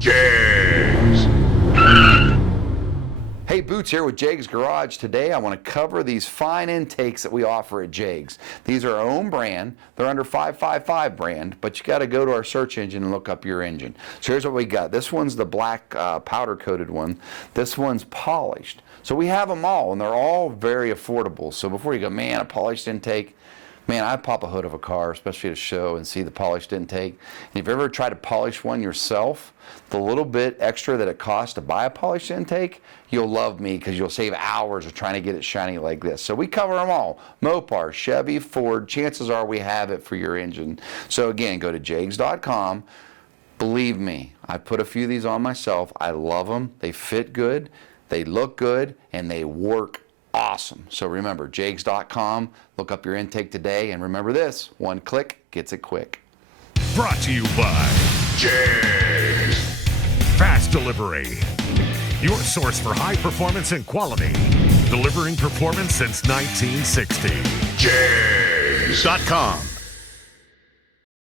JEGS. Hey, Boots here with JEGS Garage. Today I want to cover these fine intakes that we offer at JEGS. These are our own brand. They're under 555 brand, but you got to go to our search engine and look up your engine. So here's what we got. This one's the black powder coated one. This one's polished. So we have them all, and they're all very affordable. So before you go, man, a polished intake, man, I'd pop a hood of a car, especially at a show, and see the polished intake. And if you ever tried to polish one yourself, the little bit extra that it costs to buy a polished intake, you'll love me because you'll save hours of trying to get it shiny like this. So we cover them all. Mopar, Chevy, Ford, chances are we have it for your engine. So again, go to jegs.com. Believe me, I put a few of these on myself. I love them. They fit good, they look good, and they work awesome. So remember, jegs.com, look up your intake today, and remember this, one click gets it quick. Brought to you by JEGS. Fast Delivery, your source for high performance and quality, delivering performance since 1960. JEGS.com.